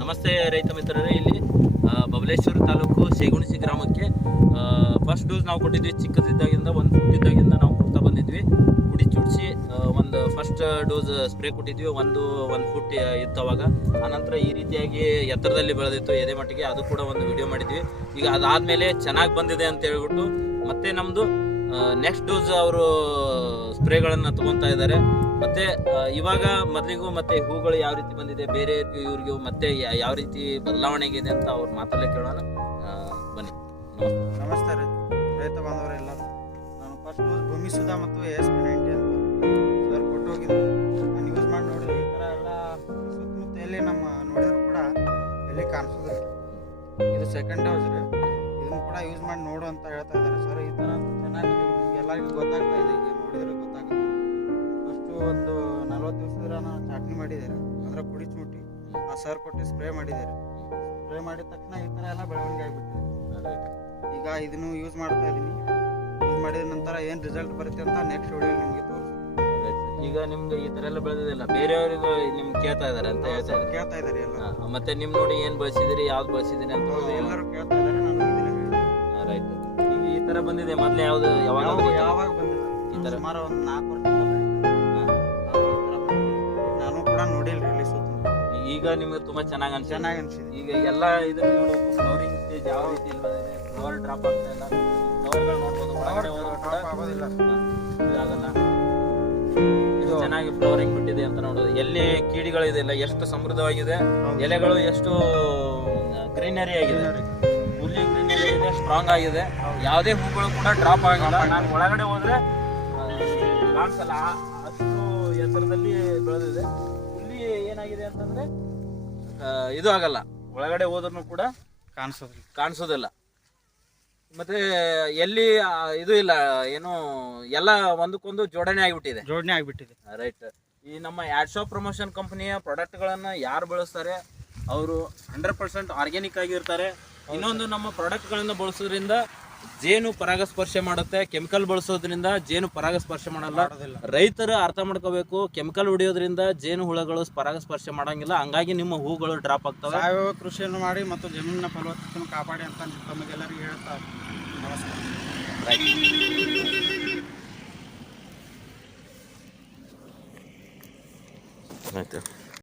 ನಮಸ್ತೆ ರೈತ ಮಿತ್ರರೇ. ಇಲ್ಲಿ ಬಬಲೇಶ್ವರ ತಾಲೂಕು ಶೇಗುಣಿಸಿ ಗ್ರಾಮಕ್ಕೆ ಫಸ್ಟ್ ಡೋಸ್ ನಾವು ಕೊಟ್ಟಿದ್ವಿ. ಚಿಕ್ಕದಿದ್ದಾಗಿಂದ 1 ಫುಟ್ ಇದ್ದಾಗಿಂದ ನಾವು ಕೊಡ್ತಾ ಬಂದಿದ್ವಿ. ಕುಡಿ ಚುಡಿಸಿ ಒಂದು ಫಸ್ಟ್ ಡೋಸ್ ಸ್ಪ್ರೇ ಕೊಟ್ಟಿದ್ವಿ. 1 ಫುಟ್ ಇತ್ತವಾಗ. ಆನಂತರ ಈ ರೀತಿಯಾಗಿ ಎತ್ತರದಲ್ಲಿ ಬೆಳೆದಿತ್ತು ಎದೆ ಮಟ್ಟಿಗೆ. ಅದು ಕೂಡ ಒಂದು ವಿಡಿಯೋ ಮಾಡಿದ್ವಿ. ಈಗ ಅದಾದಮೇಲೆ ಚೆನ್ನಾಗಿ ಬಂದಿದೆ ಅಂತ ಹೇಳ್ಬಿಟ್ಟು ಮತ್ತೆ ನಮ್ಮದು ನೆಕ್ಸ್ಟ್ ಡೋಸ್ ಅವರು ಸ್ಪ್ರೇಗಳನ್ನು ತೊಗೊತಾ ಇದ್ದಾರೆ. ಮತ್ತು ಇವಾಗ ಮೊದಲಿಗೂ ಮತ್ತು ಹೂಗಳು ಯಾವ ರೀತಿ ಬಂದಿದೆ, ಬೇರೆ ಇವ್ರಿಗೂ ಮತ್ತೆ ಯಾವ ರೀತಿ ಬದಲಾವಣೆ ಆಗಿದೆ ಅಂತ ಅವ್ರ ಮಾತಲ್ಲೇ ಕೇಳೋಣ. ಬನ್ನಿ. ನಮಸ್ತೆ ರೈತ ಬಾಂಧವರೆಲ್ಲ. ನಾನು ಫಸ್ಟ್ ಡೋಸ್ ಭೂಮಿ ಸುಧಾ ಮತ್ತು ASP90 ಅಂತ ಸರ್ ಕೊಟ್ಟು ಹೋಗಿದ್ದು. ನಾನು ಯೂಸ್ ಮಾಡಿ ನೋಡಿದ್ರೆ ಈ ಥರ ಎಲ್ಲ ಸುತ್ತಮುತ್ತ ಎಲ್ಲಿ ನಮ್ಮ ನೋಡಿದ್ರು ಕೂಡ ಎಲ್ಲಿ ಕಾಣಿಸೋದಿಲ್ಲ. ಇದು ಸೆಕೆಂಡ್ ಡೋಸ್ ರೀ. ಇದನ್ನು ಕೂಡ ಯೂಸ್ ಮಾಡಿ ನೋಡು ಅಂತ ಹೇಳ್ತಾ ಇದ್ದಾರೆ ಸರ್. ಈ ಥರ ಚೆನ್ನಾಗಿದೆ, ನಿಮ್ಗೆ ಎಲ್ಲರಿಗೂ ಗೊತ್ತಾಗ್ತಾ ಇದೆ. ಈಗ ನೋಡಿದ್ರೆ ಗೊತ್ತಾಗುತ್ತೆ. ಫಸ್ಟು ಒಂದು 40 ದಿವಸದ ನಾನು ಚಾಟ್ನಿ ಮಾಡಿದ್ದಾರೆ, ಅದರ ಪುಡಿ ಚೂಟಿ ಆ ಸರ್ ಕೊಟ್ಟು ಸ್ಪ್ರೇ ಮಾಡಿದ್ದಾರೆ. ಸ್ಪ್ರೇ ಮಾಡಿದ ತಕ್ಷಣ ಈ ಥರ ಎಲ್ಲ ಬೆಳವಣಿಗೆ ಆಗಿಬಿಟ್ಟಿದೆ. ಈಗ ಇದನ್ನು ಯೂಸ್ ಮಾಡ್ತಾ ಇದ್ದೀನಿ. ಯೂಸ್ ಮಾಡಿದ ನಂತರ ಏನು ರಿಸಲ್ಟ್ ಬರುತ್ತೆ ಅಂತ ನೆಕ್ಸ್ಟ್ ವಿಡಿಯೋ ನಿಮಗೆ ತೋರಿಸ್ತೀನಿ. ಈಗ ನಿಮ್ಗೆ ಈ ಥರ ಎಲ್ಲ ಬೆಳೆದಿಲ್ಲ, ಬೇರೆಯವರಿಗೂ ನಿಮ್ಗೆ ಕೇಳ್ತಾ ಇದ್ದಾರೆ ಅಂತ ಕೇಳ್ತಾ ಇದ್ದಾರೆ ಎಲ್ಲ. ಮತ್ತೆ ನಿಮ್ ನೋಡಿ ಏನು ಬಳಸಿದಿರಿ, ಯಾವ್ದು ಬಳಸಿದಿರಿ ಅಂತ ಎಲ್ಲರೂ ಕೇಳ್ತಾ ಇದ್ದಾರೆ. ನಾನು ರೈಟ್. ಈಗ ಈ ಥರ ಬಂದಿದೆ. ಮೊದಲು ಯಾವಾಗ ಬಂದಿದೆ ಈ ಥರ ಸುಮಾರು ಒಂದು 4 ವರ್ಷದಿಂದ ನಾನು ಕೂಡ ನೋಡಿಲ್ಲ ಇಲ್ಲಿ ಸುತ್ತ. ಈಗ ನಿಮ್ಗೆ ತುಂಬಾ ಚೆನ್ನಾಗಿ ಅನ್ಸಿದೆ. ಈಗ ಎಲ್ಲ ಇದನ್ನ ನೋಡಬೇಕು, ಫ್ಲವರಿಂಗ್ ಸ್ಟೇಜ್ ಯಾವ ರೀತಿ ಬಂದಿದೆ, ಫ್ಲವರ್ ಡ್ರಾಪ್ ಆಗ್ತಾ ಇಲ್ಲ. ಫ್ಲವರ್ಗಳು ನೋಡ್ಬೋದು, ಒಳಗಡೆ ಹೋದ್ರೂ ಕೂಡ ಆಗೋದಿಲ್ಲ, ಇದಾಗಲ್ಲ. ಇದು ಚೆನ್ನಾಗಿ ಫ್ಲವರಿಂಗ್ ಬಿಟ್ಟಿದೆ ಅಂತ ನೋಡೋದು. ಎಲ್ಲಿ ಕೀಡಿಗಳು ಇಲ್ಲ, ಎಷ್ಟು ಸಮೃದ್ಧವಾಗಿದೆ, ಎಲೆಗಳು ಎಷ್ಟು ಗ್ರೀನರಿ ಆಗಿದೆ, ಫುಲ್ಲಿ ಗ್ರೀನರಿ ಇದೆ, ಸ್ಟ್ರಾಂಗ್ ಆಗಿದೆ. ಯಾವುದೇ ಹೂಗಳು ಕೂಡ ಡ್ರಾಪ್ ಆಗಲ್ಲ. ನಾನು ಒಳಗಡೆ ಹೋದ್ರೆ ಕಾಣಿಸಲ್ಲ, ಅಷ್ಟು ಎತ್ತರದಲ್ಲಿ ಬೆಳೆದಿದೆ. ಫುಲ್ಲಿ ಏನಾಗಿದೆ ಅಂತಂದ್ರೆ ಇದು ಆಗಲ್ಲ, ಒಳಗಡೆ ಹೋದ್ರೂ ಕೂಡ ಕಾಣಿಸೋದಿಲ್ಲ. ಮತ್ತೆ ಎಲ್ಲಿ ಇದು ಇಲ್ಲ, ಏನು ಎಲ್ಲ ಒಂದಕ್ಕೊಂದು ಜೋಡಣೆ ಆಗಿಬಿಟ್ಟಿದೆ. ರೈಟ್. ಈ ನಮ್ಮ ಆಡ್ಶಾಪ್ ಪ್ರಮೋಷನ್ ಕಂಪನಿಯ ಪ್ರಾಡಕ್ಟ್ಗಳನ್ನು ಯಾರು ಬಳಸ್ತಾರೆ ಅವರು 100% ಆರ್ಗ್ಯಾನಿಕ್ ಆಗಿರ್ತಾರೆ. ಇನ್ನೊಂದು, ನಮ್ಮ ಪ್ರಾಡಕ್ಟ್ಗಳನ್ನು ಬಳಸೋದ್ರಿಂದ ಜೇನು ಪರಾಗಸ್ಪರ್ಶ ಮಾಡುತ್ತೆ. ಕೆಮಿಕಲ್ ಬಳಸೋದ್ರಿಂದ ಜೇನು ಪರಾಗಸ್ಪರ್ಶ ಮಾಡಲ್ಲ. ರೈತರು ಅರ್ಥ ಮಾಡ್ಕೋಬೇಕು, ಕೆಮಿಕಲ್ ಹೊಡೆಯೋದ್ರಿಂದ ಜೇನು ಹುಳಗಳು ಪರಾಗಸ್ಪರ್ಶ ಮಾಡಂಗಿಲ್ಲ. ಹಂಗಾಗಿ ನಿಮ್ಮ ಹೂಗಳು ಡ್ರಾಪ್ ಆಗ್ತವೆ. ಸಾವಯವ ಕೃಷಿಯನ್ನು ಮಾಡಿ ಮತ್ತು ಜಮೀನಿನ ಫಲವತ್ತತೆಯನ್ನು ಕಾಪಾಡಿ ಅಂತ ತಮಗೆಲ್ಲರಿಗೂ ಹೇಳ್ತಾ ನಮಸ್ಕಾರ. ಆಯ್ತು.